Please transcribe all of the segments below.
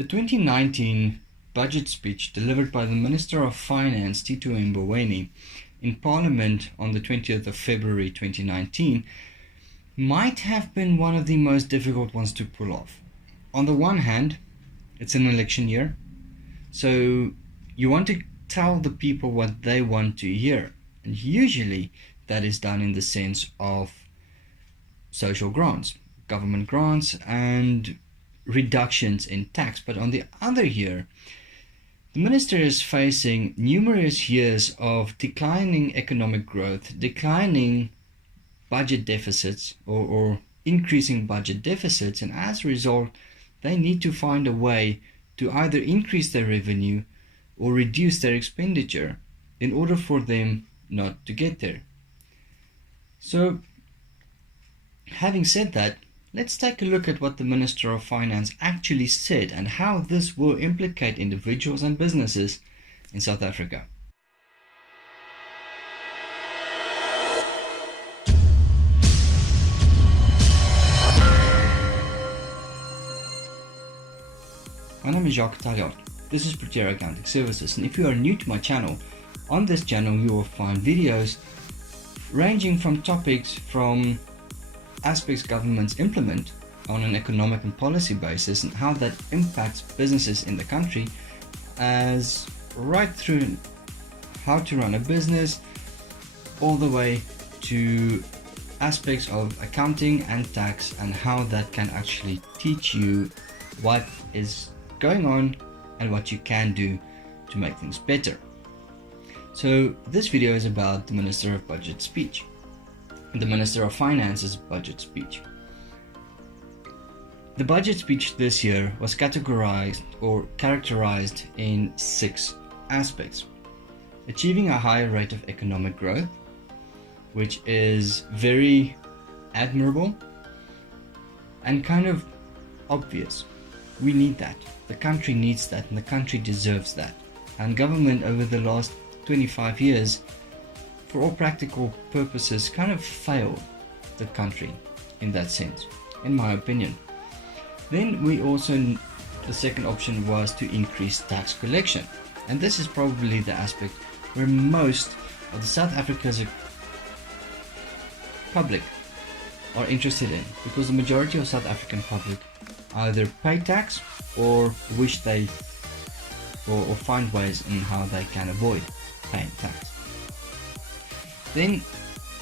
The 2019 budget speech delivered by the Minister of Finance, Tito Mboweni, in Parliament on the 20th of February 2019 might have been one of the most difficult ones to pull off. On the one hand, it's an election year, so you want to tell the people what they want to hear, and usually that is done in the sense of social grants, government grants, and reductions in tax. But on the other year, the minister is facing numerous years of declining economic growth, declining budget deficits or increasing budget deficits, and as a result they need to find a way to either increase their revenue or reduce their expenditure in order for them not to get there. So having said that, let's take a look at what the Minister of Finance actually said and how this will implicate individuals and businesses in South Africa. My name is Jacques Taljaard. This is Practitioner Accounting Services, and if you are new to my channel, on this channel you will find videos ranging from topics from aspects governments implement on an economic and policy basis and how that impacts businesses in the country, as right through how to run a business all the way to aspects of accounting and tax and how that can actually teach you what is going on and what you can do to make things better. So this video is about the Minister of Budget speech, the Minister of Finance's budget speech. The budget speech this year was categorized or characterized in 6 aspects. Achieving a higher rate of economic growth, which is very admirable and kind of obvious. We need that. The country needs that, and the country deserves that. And government over the last 25 years, for all practical purposes, kind of failed the country in that sense, in my opinion. Then we also, the second option was to increase tax collection. And this is probably the aspect where most of the South Africa's public are interested in, because the majority of South African public either pay tax or wish they or find ways in how they can avoid paying tax. Then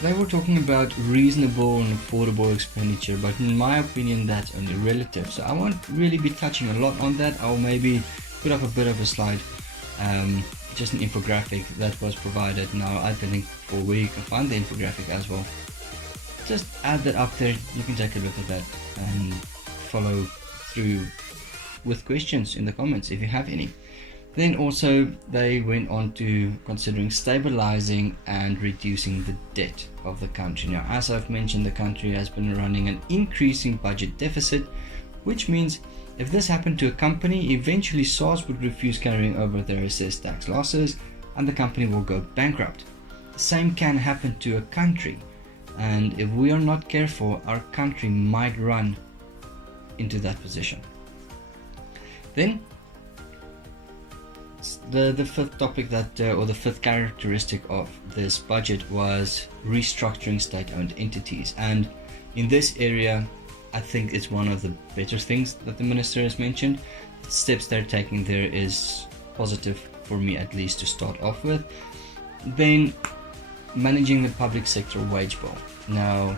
they were talking about reasonable and affordable expenditure, but in my opinion that's only relative, so I won't really be touching a lot on that. I'll maybe put up a bit of a slide, just an infographic that was provided. Now add the link for where you can find the infographic as well. Just add that up there, you can take a look at that and follow through with questions in the comments if you have any. Then also they went on to considering stabilizing and reducing the debt of the country. Now, as I've mentioned, the country has been running an increasing budget deficit, which means if this happened to a company, eventually SARS would refuse carrying over their assessed tax losses and the company will go bankrupt. The same can happen to a country, and if we are not careful, our country might run into that position. Then the fifth topic that or the fifth characteristic of this budget was restructuring state-owned entities, and in this area I think it's one of the better things that the minister has mentioned. The steps they're taking there is positive for me, at least to start off with. Then managing the public sector wage bill. Now,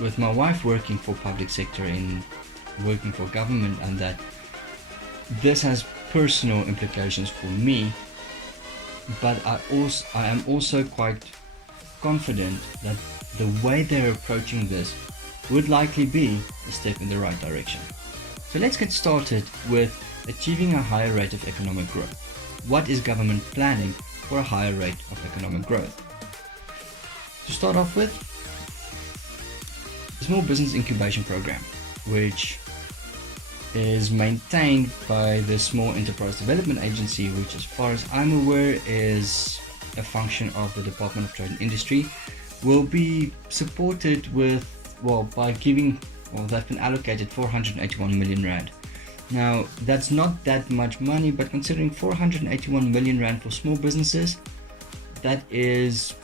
with my wife working for public sector in working for government, and that this has personal implications for me, but I am also quite confident that the way they're approaching this would likely be a step in the right direction. So let's get started with achieving a higher rate of economic growth. What is government planning for a higher rate of economic growth? To start off with, the Small Business Incubation Program, which is maintained by the Small Enterprise Development Agency, which as far as I'm aware is a function of the Department of Trade and Industry, will be supported with, well, by giving, well, they've been allocated 481 million rand Now, that's not that much money, but considering 481 million rand for small businesses, that is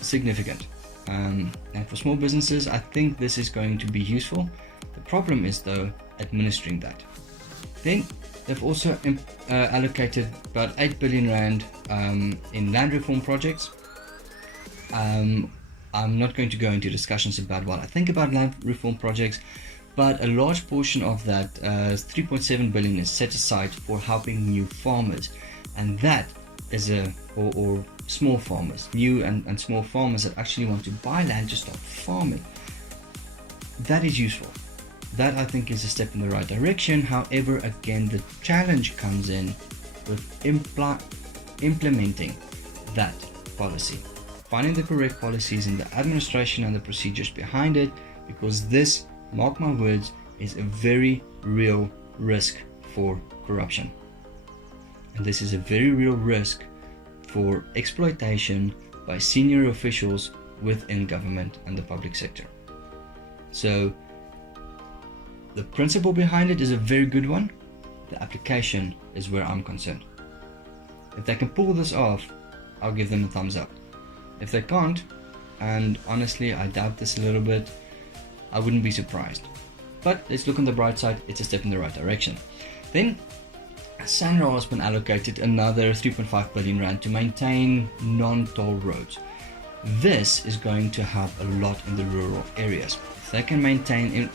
significant. And for small businesses, I think this is going to be useful. The problem is, though, administering that. Then they've also allocated about 8 billion rand in land reform projects. I'm not going to go into discussions about what I think about land reform projects, but a large portion of that 3.7 billion is set aside for helping new farmers, and that is or small farmers, new and small farmers that actually want to buy land to start farming. That is useful. That, I think, is a step in the right direction. However, again, the challenge comes in with implementing that policy, finding the correct policies in the administration and the procedures behind it, because this, mark my words, is a very real risk for corruption. And this is a very real risk for exploitation by senior officials within government and the public sector. So the principle behind it is a very good one. The application is where I'm concerned. If they can pull this off, I'll give them a thumbs up. If they can't, and honestly I doubt this a little bit, I wouldn't be surprised. But let's look on the bright side, it's a step in the right direction. Then SANRA has been allocated another 3.5 billion rand to maintain non-toll roads. This is going to help a lot in the rural areas. If they can maintain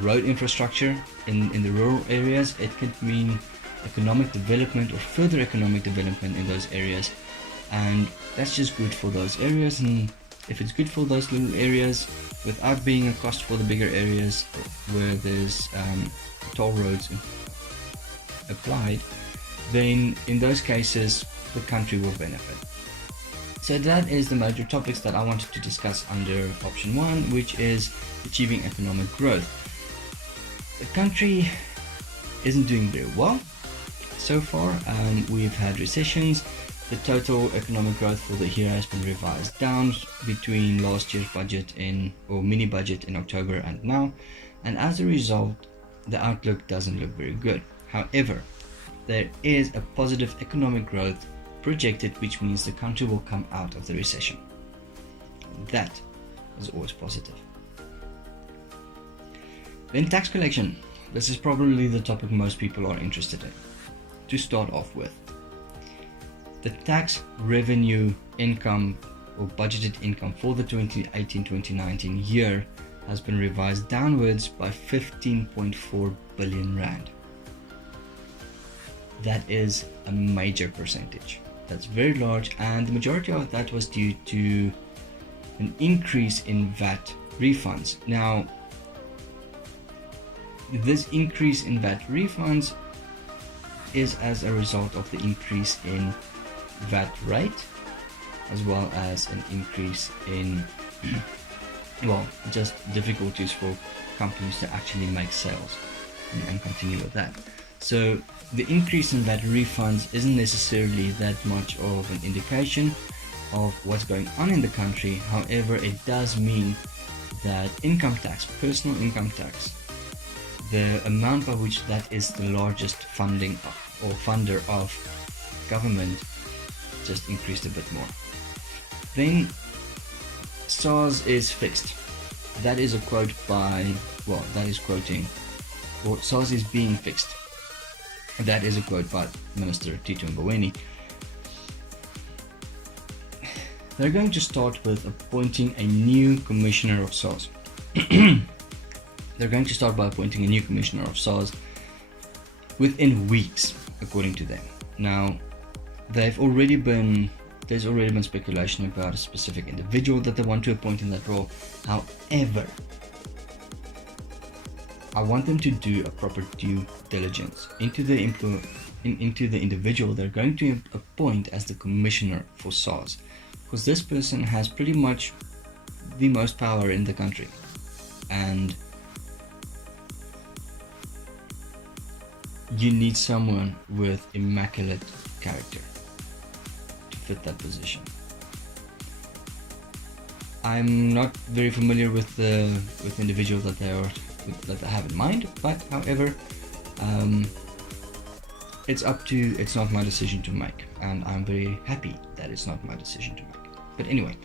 road infrastructure in the rural areas, it could mean economic development or further economic development in those areas, and that's just good for those areas. And if it's good for those little areas without being a cost for the bigger areas where there's toll roads applied, then in those cases the country will benefit. So that is the major topics that I wanted to discuss under option 1, which is achieving economic growth. The country isn't doing very well so far. We've had recessions. The total economic growth for the year has been revised down between last year's budget or mini budget in October and now, and as a result the outlook doesn't look very good. However, there is a positive economic growth projected, which means the country will come out of the recession. That is always positive. Then tax collection. This is probably the topic most people are interested in. To start off with, the tax revenue income or budgeted income for the 2018-2019 year has been revised downwards by 15.4 billion rand. That is a major percentage. That's very large, and the majority of that was due to an increase in VAT refunds. Now, this increase in VAT refunds is as a result of the increase in VAT rate, as well as an increase in well, just difficulties for companies to actually make sales and continue with that. So the increase in VAT refunds isn't necessarily that much of an indication of what's going on in the country. However, it does mean that income tax, personal income tax, the amount by which that is the largest funding or funder of government, just increased a bit more. Then SARS is fixed. That is a quote by, well, that is quoting, or SARS is being fixed. That is a quote by Minister Tito Mboweni. They're going to start with appointing a new commissioner of SARS. They're going to start by appointing a new commissioner of SARS within weeks, according to them. Now, there's already been speculation about a specific individual that they want to appoint in that role. However, I want them to do a proper due diligence into the individual they're going to appoint as the commissioner for SARS, because this person has pretty much the most power in the country, and you need someone with immaculate character to fit that position. I'm not very familiar with the individual that they have in mind, but however, It's not my decision to make, and I'm very happy that it's not my decision to make. But anyway,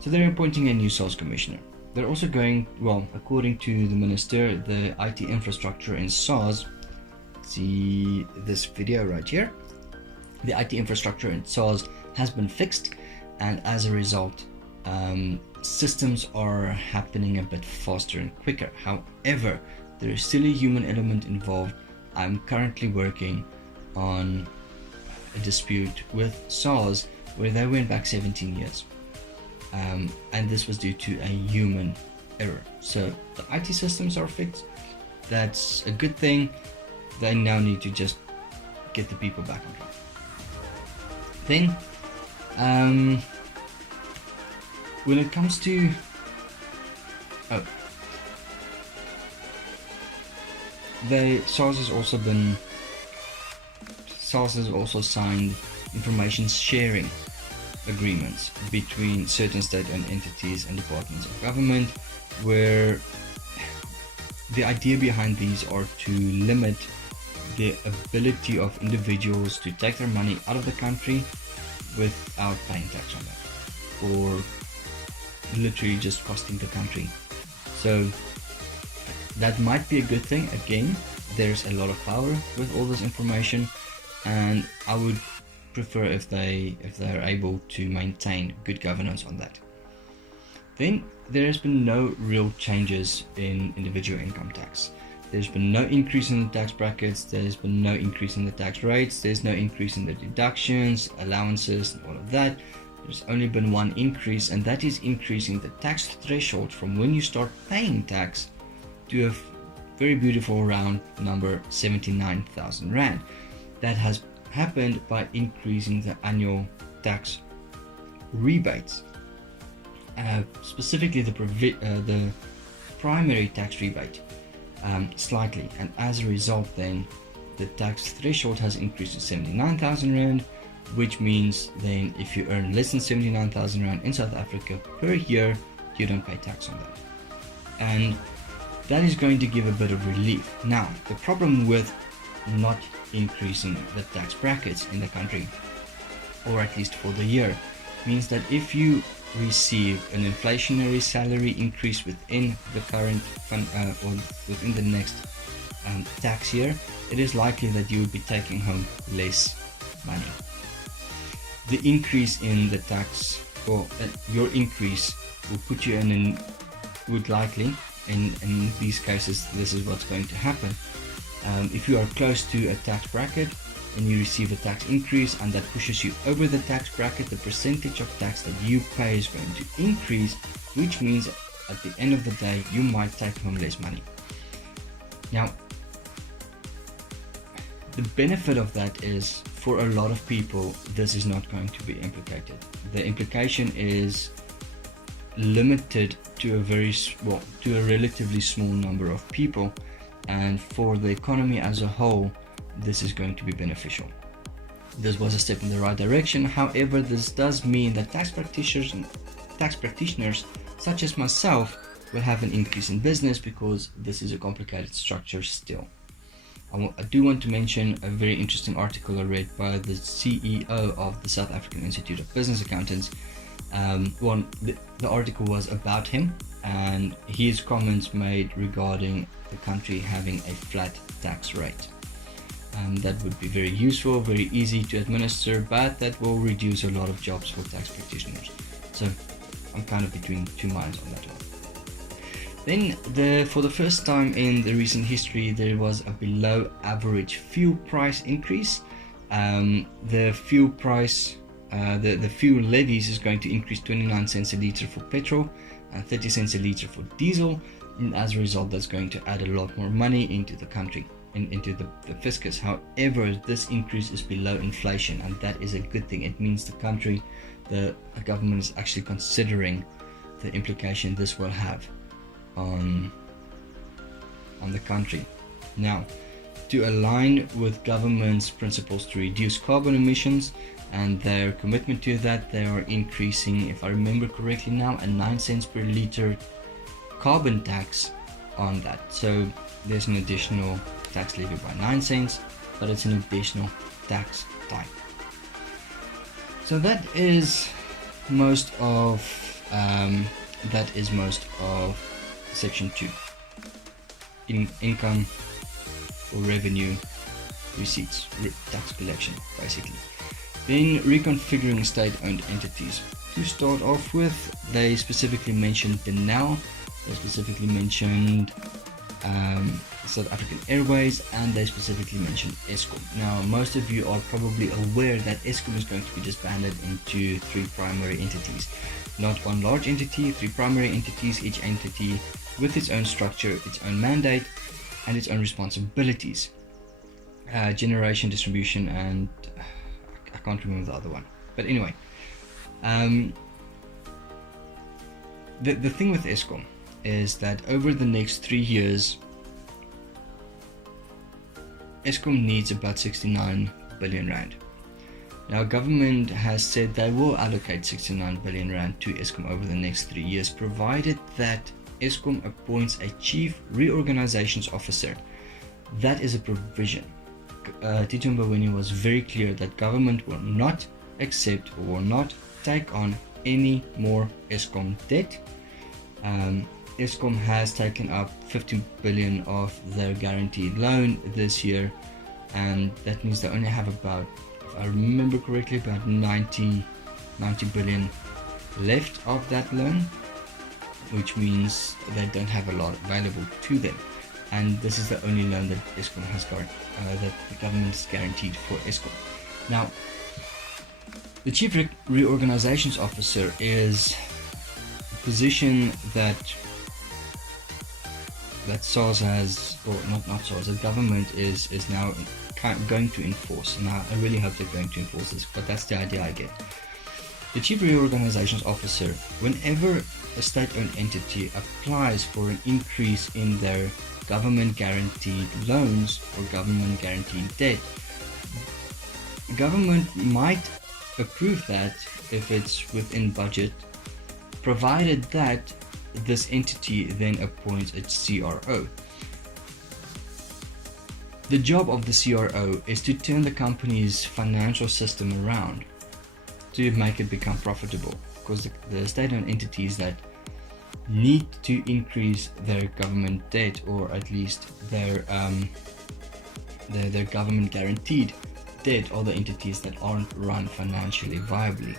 so they're appointing a new sales commissioner. They're also going, well, according to the minister, the IT infrastructure in SARS, see this video right here, the IT infrastructure in SARS has been fixed, and as a result, systems are happening a bit faster and quicker. However, there is still a human element involved. I'm currently working on a dispute with SARS where they went back 17 years. And this was due to a human error. So the IT systems are fixed. That's a good thing. They now need to just get the people back on track. Then, when it comes to SARS has also signed information sharing agreements between certain state-owned entities and departments of government, where the idea behind these are to limit the ability of individuals to take their money out of the country without paying tax on that, or literally just costing the country. So that might be a good thing. Again, there's a lot of power with all this information, and I would prefer if they're able to maintain good governance on that. Then there has been no real changes in individual income tax. There's been no increase in the tax brackets, there's been no increase in the tax rates, there's no increase in the deductions, allowances, and all of that. There's only been one increase, and that is increasing the tax threshold from when you start paying tax to a very beautiful round number, 79,000 Rand. That has happened by increasing the annual tax rebates, specifically the primary tax rebate, slightly, and as a result then the tax threshold has increased to 79,000 Rand, which means then if you earn less than 79,000 Rand in South Africa per year, you don't pay tax on that, and that is going to give a bit of relief. Now, the problem with not increasing the tax brackets in the country, or at least for the year, means that if you receive an inflationary salary increase within the current or within the next tax year, it is likely that you will be taking home less money. The increase in the tax, or your increase, will put you would likely, in these cases, this is what's going to happen. If you are close to a tax bracket and you receive a tax increase and that pushes you over the tax bracket, the percentage of tax that you pay is going to increase, which means at the end of the day you might take home less money. Now, the benefit of that is, for a lot of people, this is not going to be implicated. The implication is limited to a relatively small number of people, and for the economy as a whole, this is going to be beneficial. This was a step in the right direction. However, this does mean that tax practitioners such as myself will have an increase in business, because this is a complicated structure still. I do want to mention a very interesting article I read by the CEO of the South African Institute of Business Accountants. The article was about him and his comments made regarding the country having a flat tax rate. That would be very useful, very easy to administer, but that will reduce a lot of jobs for tax practitioners. So I'm kind of between two minds on that one. Then, for the first time in the recent history, there was a below average fuel price increase. The fuel price, the fuel levies is going to increase 29 cents a litre for petrol and 30 cents a litre for diesel. And as a result, that's going to add a lot more money into the country, into the fiscus. However, this increase is below inflation, and that is a good thing. It means the government is actually considering the implication this will have on the country. Now, to align with government's principles to reduce carbon emissions and their commitment to that, they are increasing, if I remember correctly now, a 9 cents per litre carbon tax on that. So there's an additional tax levy by 9 cents, but it's an additional tax type. So that is most of section 2, income or revenue receipts, tax collection basically. Then reconfiguring state-owned entities. To start off with, they specifically mentioned the NOW, they specifically mentioned South African Airways, and they specifically mentioned Eskom. Now, most of you are probably aware that Eskom is going to be disbanded into 3 primary entities. Not one large entity, 3 primary entities, each entity with its own structure, its own mandate, and its own responsibilities. Generation, distribution, and I can't remember the other one. But anyway, the thing with Eskom is that over the next 3 years, Eskom needs about 69 billion rand. Now, government has said they will allocate 69 billion rand to Eskom over the next 3 years, provided that Eskom appoints a chief reorganizations officer. That is a provision. Tito Mboweni was very clear that government will not accept or will not take on any more Eskom debt. Eskom has taken up 50 billion of their guaranteed loan this year, and that means they only have about, if I remember correctly, about 90 billion left of that loan, which means they don't have a lot available to them. And this is the only loan that Eskom has got, that the government is guaranteed for Eskom. Now, the Chief Reorganizations Officer is a position that SARS has, or not SARS, the government is now going to enforce. And I really hope they're going to enforce this, but that's the idea I get. The Chief Reorganizations Officer, whenever a state-owned entity applies for an increase in their government guaranteed loans or government guaranteed debt, government might approve that if it's within budget, provided that this entity then appoints a CRO. The job of the CRO is to turn the company's financial system around to make it become profitable, because the state-owned entities that need to increase their government debt, or at least their government guaranteed debt, are the entities that aren't run financially viably.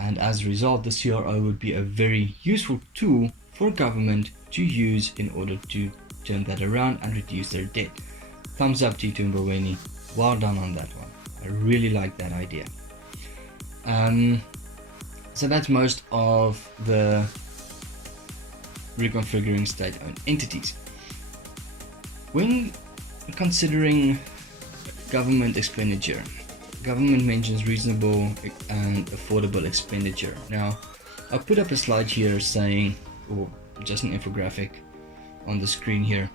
And as a result, the CRO would be a very useful tool for government to use in order to turn that around and reduce their debt. Thumbs up, Tito Mboweni. Well done on that one. I really like that idea. So that's most of the reconfiguring state-owned entities. When considering government expenditure, government mentions reasonable and affordable expenditure. Now, I'll put up a slide here saying, or just an infographic on the screen here,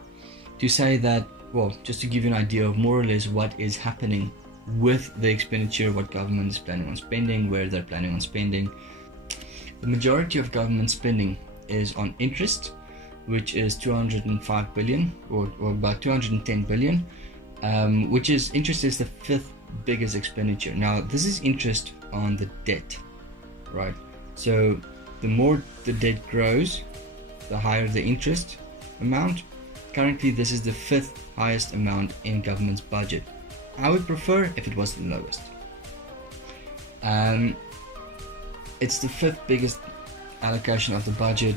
to say that, well, just to give you an idea of more or less what is happening with the expenditure, what government is planning on spending, where they're planning on spending. The majority of government spending is on interest, which is 205 billion, or about 210 billion, which is, interest is the 5th biggest expenditure. Now, this is interest on the debt, right? So the more the debt grows, the higher the interest amount. Currently, this is the 5th highest amount in government's budget. I would prefer if it was the lowest. It's the 5th biggest allocation of the budget,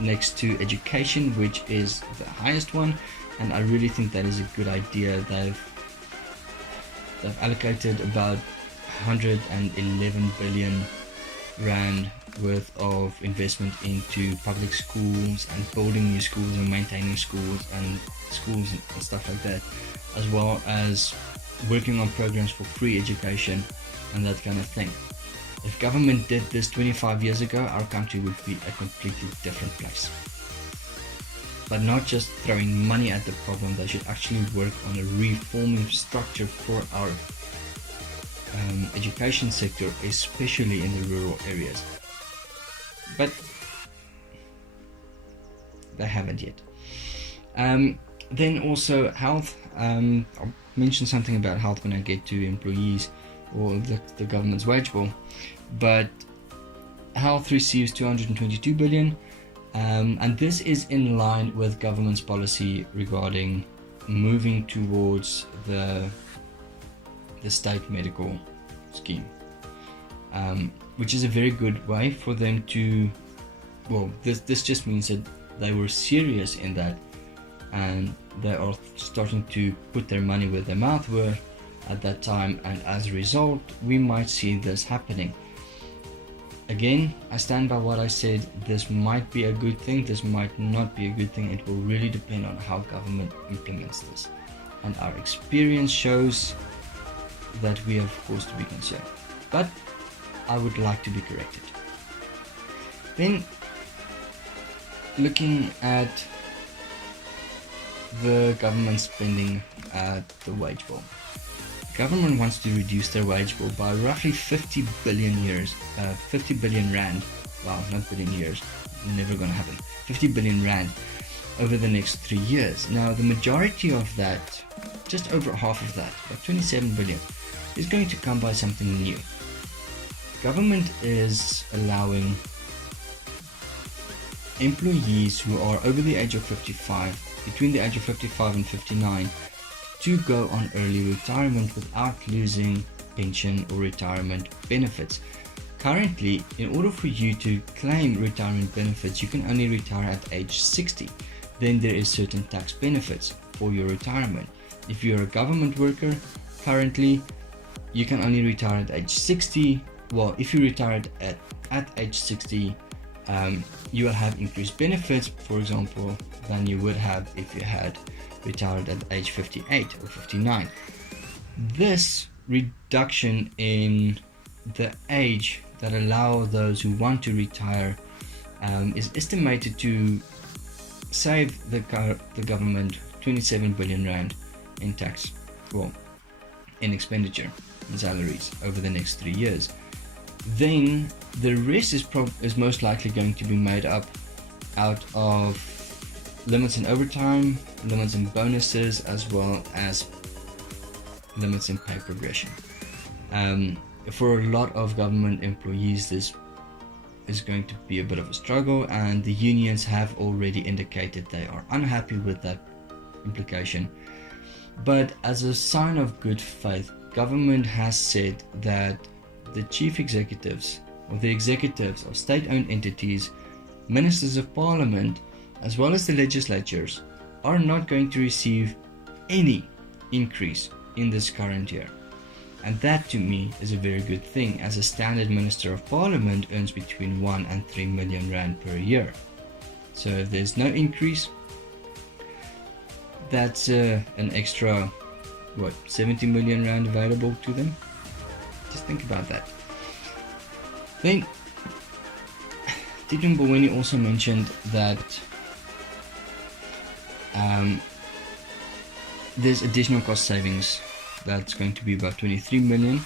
next to education, which is the highest one, and I really think that is a good idea. They've allocated about 111 billion rand worth of investment into public schools and building new schools and maintaining schools and stuff like that, as well as working on programs for free education and that kind of thing. If government did this 25 years ago, our country would be a completely different place. But not just throwing money at the problem, they should actually work on a reforming structure for our education sector, especially in the rural areas. But they haven't yet. Then also health. I'll mention something about health when I get to employees or the government's wage bill. But health receives 222 billion, and this is in line with government's policy regarding moving towards the state medical scheme, which is a very good way for them to, well, this just means that they were serious in that, and they are starting to put their money where their mouth were at that time, and as a result we might see this happening. Again, I stand by what I said. This might be a good thing, this might not be a good thing. It will really depend on how government implements this, and our experience shows that we have of course to be concerned, but I would like to be corrected. Then looking at the government spending at the wage bill. Government wants to reduce their wage bill by roughly 50 billion rand. Wow, not billion years, never gonna happen. 50 billion rand over the next 3 years. Now the majority of that, just over half of that, about 27 billion, is going to come by something new. Government is allowing employees who are over the age of 55, between the age of 55 and 59, to go on early retirement without losing pension or retirement benefits. Currently, in order for you to claim retirement benefits, you can only retire at age 60. Then there is certain tax benefits for your retirement. If you're a government worker, currently you can only retire at age 60. Well, if you retired at age 60, you will have increased benefits, for example, than you would have if you had retired at age 58 or 59. This reduction in the age that allow those who want to retire is estimated to save the government 27 billion rand in tax, well, in expenditure and salaries over the next 3 years. Then the rest is most likely going to be made up out of limits in overtime, limits in bonuses, as well as limits in pay progression. For a lot of government employees, this is going to be a bit of a struggle, and the unions have already indicated they are unhappy with that implication. But as a sign of good faith, government has said that the chief executives or the executives of state-owned entities, ministers of parliament, as well as the legislatures, are not going to receive any increase in this current year. And that to me is a very good thing, as a standard minister of parliament earns between 1 and 3 million rand per year. So if there's no increase, that's an extra 70 million rand available to them. Just think about that. Then Tito Mboweni also mentioned that there's additional cost savings that's going to be about 23 billion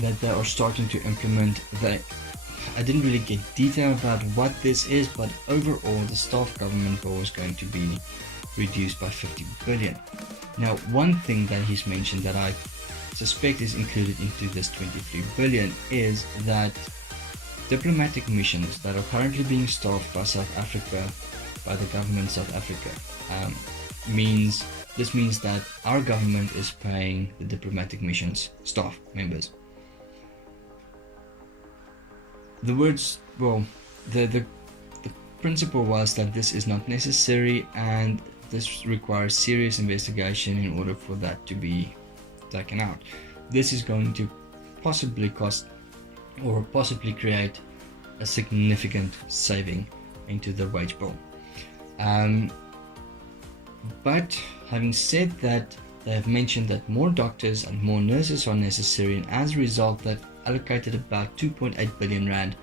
that they are starting to implement. I didn't really get detail about what this is, but overall the staff government bill is going to be reduced by 50 billion. Now, one thing that he's mentioned that I suspect is included into this 23 billion is that diplomatic missions that are currently being staffed by South Africa, by the government of South Africa, means that our government is paying the diplomatic missions staff members. The principle was that this is not necessary, and this requires serious investigation in order for that to be taken out. This is going to possibly cost or possibly create a significant saving into the wage bill. But having said that, they have mentioned that more doctors and more nurses are necessary, and as a result they've allocated about 2.8 billion rand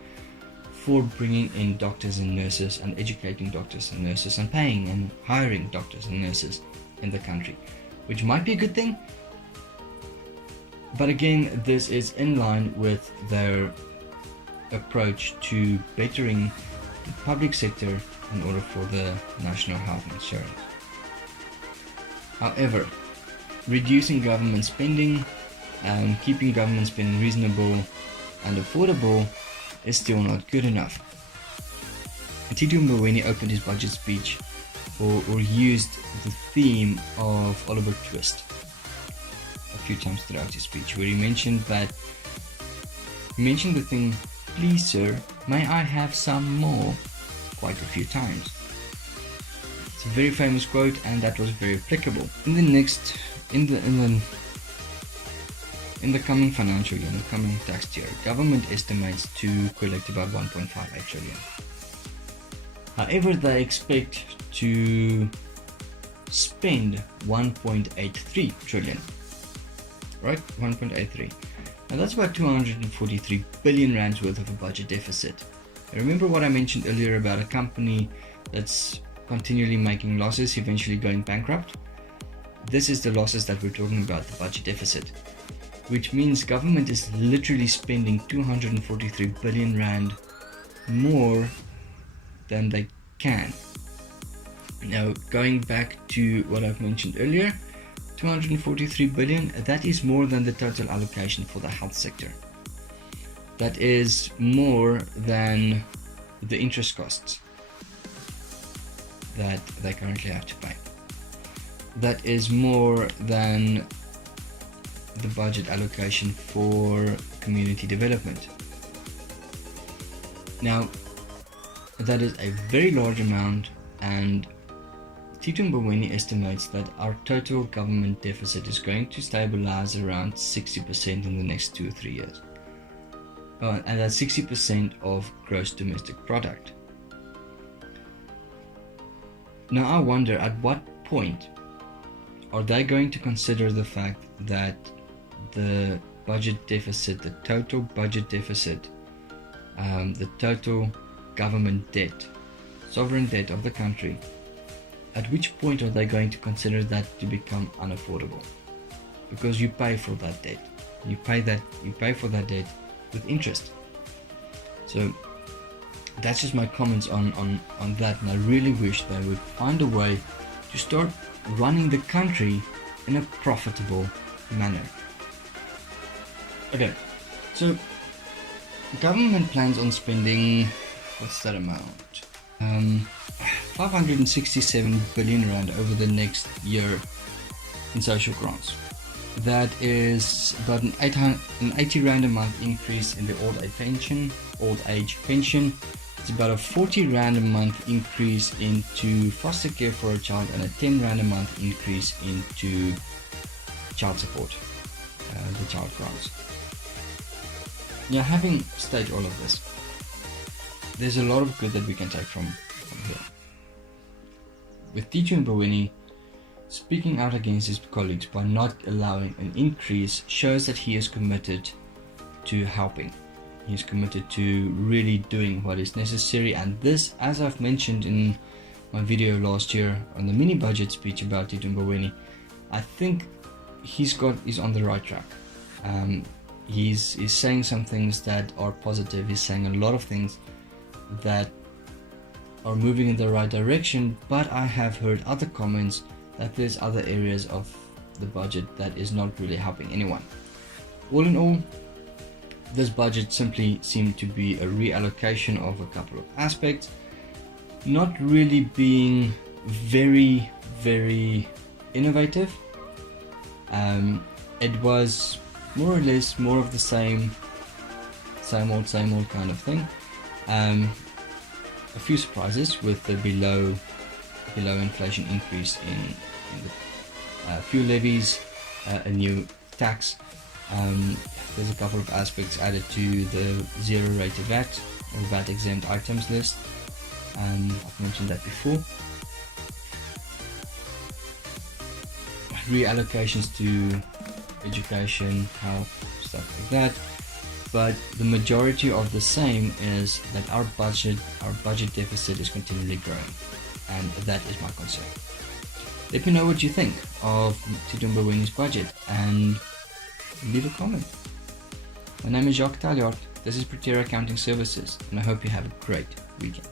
for bringing in doctors and nurses and educating doctors and nurses and paying and hiring doctors and nurses in the country, which might be a good thing. But again, this is in line with their approach to bettering the public sector in order for the national health insurance. However, reducing government spending and keeping government spending reasonable and affordable is still not good enough. Tito Mboweni opened his budget speech or used the theme of Oliver Twist a few times throughout his speech, where he mentioned the thing, "Please sir, may I have some more?" quite a few times. It's a very famous quote, and that was very applicable. In the coming financial year, in the coming tax year, government estimates to collect about 1.58 trillion. However, they expect to spend 1.83 trillion. Right? 1.83. Now that's about 243 billion rands worth of a budget deficit. Now remember what I mentioned earlier about a company that's continually making losses, eventually going bankrupt? This is the losses that we're talking about, the budget deficit. Which means government is literally spending 243 billion rand more than they can. Now, going back to what I've mentioned earlier, 243 billion, that is more than the total allocation for the health sector. That is more than the interest costs that they currently have to pay. That is more than the budget allocation for community development. Now, that is a very large amount, and Tito Mboweni estimates that our total government deficit is going to stabilize around 60% in the next 2 or 3 years. And that's 60% of gross domestic product. Now I wonder, at what point are they going to consider the fact that the budget deficit, the total budget deficit, the total government debt, sovereign debt of the country, at which point are they going to consider that to become unaffordable? Because you pay for that debt. You pay for that debt with interest. So that's just my comments on that, and I really wish they would find a way to start running the country in a profitable manner. Okay, so government plans on spending, what's that amount? 567 billion rand over the next year in social grants. That is about an 80 rand a month increase in the old age pension. It's about a 40 rand a month increase into foster care for a child, and a 10 rand a month increase into child support, the child grants. Now, having stated all of this, there's a lot of good that we can take from here. With Tito Mboweni speaking out against his colleagues by not allowing an increase shows that he is committed to helping. He's committed to really doing what is necessary, and this, as I've mentioned in my video last year on the mini budget speech about Tito Mboweni, I think he's on the right track. He's saying some things that are positive. He's saying a lot of things that are moving in the right direction, but I have heard other comments that there's other areas of the budget that is not really helping anyone. All in all, this budget simply seemed to be a reallocation of a couple of aspects, not really being very, very innovative. It was more or less more of the same old kind of thing. A few surprises with the below inflation increase in the fuel levies, a new tax. There's a couple of aspects added to the zero rate of VAT or VAT exempt items list. I've mentioned that before. Reallocations to education, health, stuff like that. But the majority of the same is that our budget deficit is continually growing, and that is my concern. Let me know what you think of Tito Mboweni's budget and leave a comment. My name is Jacques Taljaard. This is Practitioner Accounting Services, and I hope you have a great weekend.